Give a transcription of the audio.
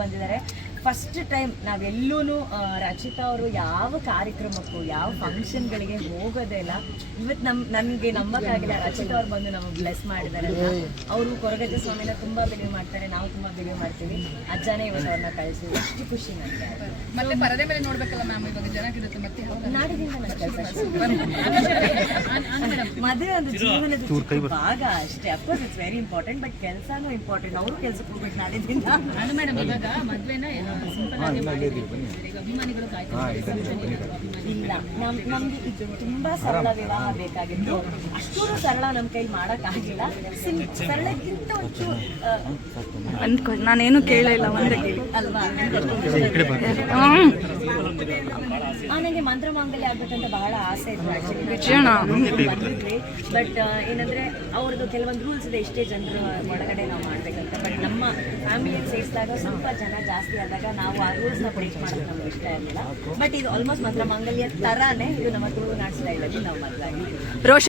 ಬಂದಿದ್ದಾರೆ. First time ನಾವೆಲ್ಲೂ Rachita ಅವರು ಯಾವ ಕಾರ್ಯಕ್ರಮಕ್ಕೂ ಯಾವ ಫಂಕ್ಷನ್ಗಳಿಗೆ ಹೋಗೋದೇ ಇಲ್ಲ. ಇವತ್ತು ನಮ್ ನನಗೆ ನಂಬಕ್ಕಾಗಿಲ್ಲ. ರಚಿತಾ ಅವ್ರು ಬಂದು ನಮಗೆ ಬ್ಲೆಸ್ ಮಾಡಿದ್ದಾರೆ ಅವರು ಕೊರಗಜ್ಜ ಸ್ವಾಮಿನ ತುಂಬಾ ಬಿಲೀವ್ ಮಾಡ್ತಾರೆ. ನಾವು ತುಂಬಾ ಬಿಲೀವ್ ಮಾಡ್ತೀವಿ. ಅಜ್ಜನೇ ಇವತ್ತು ಅವ್ರನ್ನ ಕಳಿಸಿದ್ರು ಅಷ್ಟು ಖುಷಿ ನನಗೆ ಮತ್ತೆ ಪರದೆ ಮೇಲೆ ನೋಡ್ಬೇಕಲ್ಲ ಮ್ಯಾಮ್ ಇವಾಗ ಜನಕ್ಕಿರುತ್ತೆ ಮತ್ತೆ ನಾಡಿನಿಂದ ನನ್ನ ಕೆಲಸ ಮದುವೆ ಒಂದು ಜೀವನದ ಭಾಗ ಅಷ್ಟೇ. Of course it's very important but ಕೆಲಸನೂ ಇಂಪಾರ್ಟೆಂಟ್ ಅವರು ಕೆಲಸಕ್ಕೆ ಹೋಗ್ಬೇಕು ನಾಳೆ ಮೇಡಮ್ ಇವಾಗ ಮದ್ವೆನ ಸಿಂಪಲ್ ಆಗಿ ಇಲ್ಲ. ನಮ್ ನಮ್ಗೆ ಇದು ತುಂಬಾ ಸರಳ ವಿವಾಹ ಬೇಕಾಗಿತ್ತು. ಅಷ್ಟೂ ಸರಳ ನಮ್ಮ ಕೈ ಮಾಡಕ್ಕಾಗಿಲ್ಲ ಸರಳಕ್ಕಿಂತ ಒಂಚೂರು ಅಂದ್ಕೊ ನಾನೇನು ಕೇಳೇ ಇಲ್ಲ ಒಂದೇ ಕೇಳಿ. ಅಲ್ವಾ? ನನಗೆ ಮಂತ್ರ ಮಾಂಗಲ್ಯ ಆಗ್ಬೇಕಂತ ಬಹಳ ಆಸೆ ಇತ್ತು ಆಕ್ಚುಲಿ ಬಟ್ ಏನಂದ್ರೆ ಅವ್ರದ್ದು ಕೆಲವೊಂದು ರೂಲ್ಸ್ ಇದೆ ಇಷ್ಟೇ ಜನರು ಒಳಗಡೆ ನಾವು ಮಾಡ್ಬೇಕಂತ. ಫ್ಯಾಮಿಲಿಯಲ್ಲಿ ಸೇರಿಸಿದಾಗ ಸ್ವಲ್ಪ ಜನ ಜಾಸ್ತಿ ಆದಾಗ ನಾವು ಆ ರೂಲ್ಸ್ನ ಬ್ರೇಕ್ ಮಾಡೋದು ಇಷ್ಟ ಇರಲಿಲ್ಲ. ಬಟ್ ಇದು ಆಲ್ಮೋಸ್ಟ್ ಮಾತ್ರ ಮಂಗಲ್ಯ ತರಾನೇ ಇದು ನಮ್ಮ ತುಳುನಾಡು ಇದ್ದೀವಿ ನಾವು ಮದುವೆ